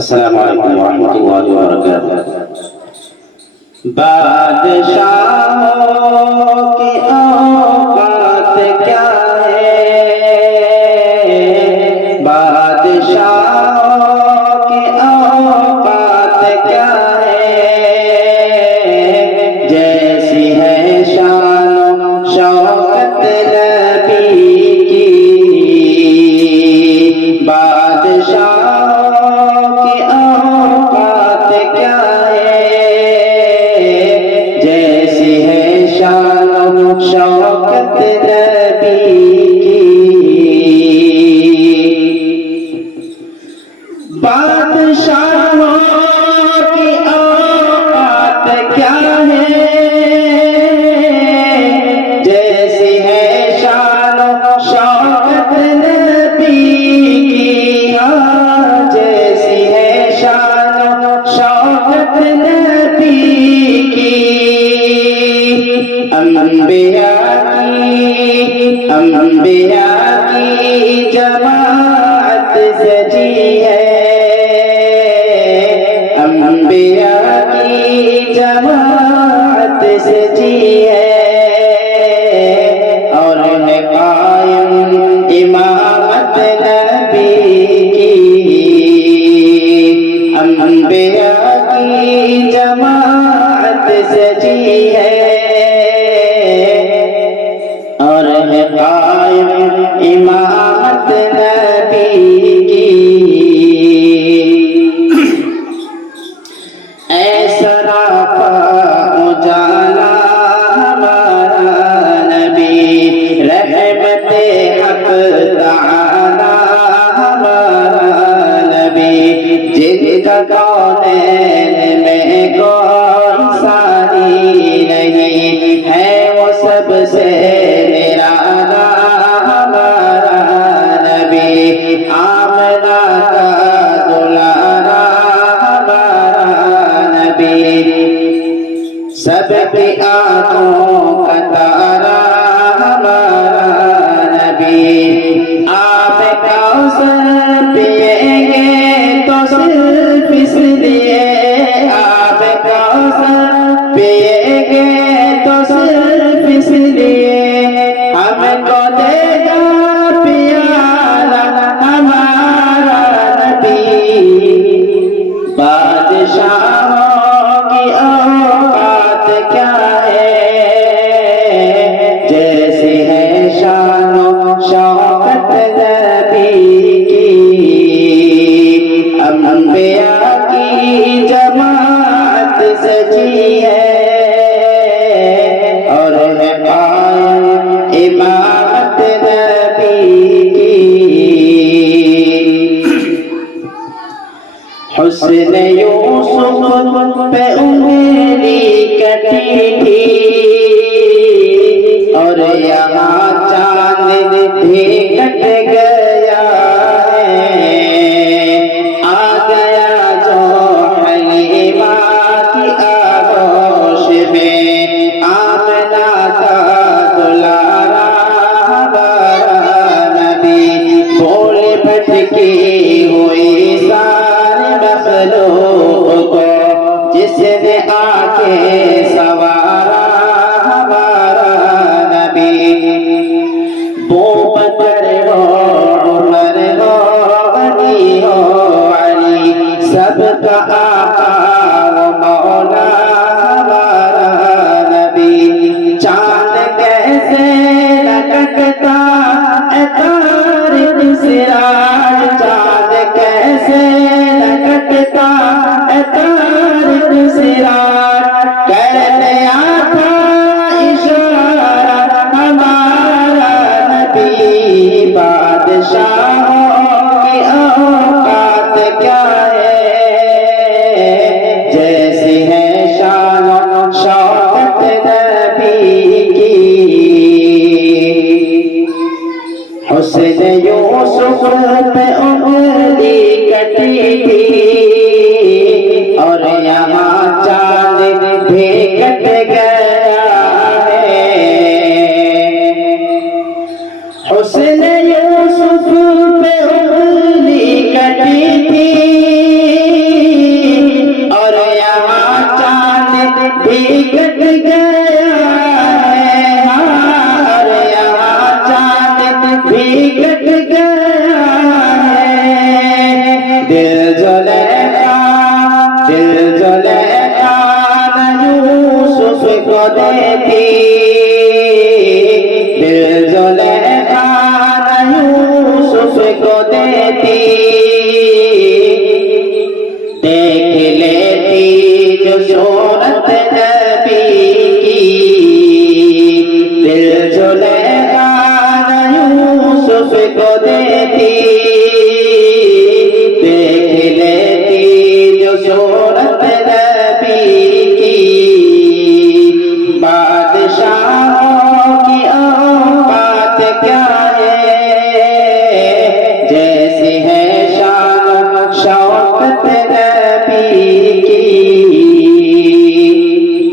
अस्सलामु अलैकुम वरहमतुल्लाहि वबरकातुहू। बादशाहों की औकात क्या है, बादशाहों की औकात क्या है, जैसी है शान शौकत नबी की। बादशाहों की औकात क्या है, जैसी है शान शौकत नबी की। बादशाहों की औकात क्या है, जैसी है शान शौकत नबी की। जैसी है शान शौकत नबी की। अंबिया की जमात सजी है, अंबिया की जमात सजी है, और है कायम इमामत नबी की। अंबिया की जमात सजी है, और है कायम इमामत नबी की। ऐसा उजाला हमारा नबी, रहमते हक ताला हमारा नबी, जिनका कौनैन में कौन सारी नहीं है, वो सबसे निराला हमारा नबी। आमना का दुलारा हमारा नबी, सबकी आंखों का तारा हमारा नबी। आप कौसर पिएंगे तो सिर्फ इसलिए, आप कौसर पिएंगे तो सिर्फ इसलिए, हमको देगा प्याला हमारा नबी। बादशाहों की औकात क्या है, जैसी है शान शौकत नबी की। अंबिया की जमात सजी है, और है कायम इमामत नबी की। हुस्न यूसुफ पे उंगली कटी थी, और यहाँ चांद भी कट गया है। आ गया जो हलीमा की आगोश में, आमना का दुलारा हमारा नबी। बोले भटकी हुई सारे मखलूक को, जिसने आके सवारा हमारा नबी। बो बकर हो उमर हो अली हो अली, सबका आका वो मौला हमारा नबी। चांद कैसे लटकता है तारिक सिराज, चांद कैसे लटकता है तारिक सिराज, कहने आता इशारा हमारा नबी। बादशाहों की औकात क्या है, दिल जुलेखा न यूसुफ को देती, दिल जुलेखा न यूसुफ को देती, देख लेती जो सूरत नबी की, दिल जुलेखा न यूसुफ को देती, देख लेती जो सूरत नबी की। बादशाहों की औकात क्या है, जैसी है शान शौकत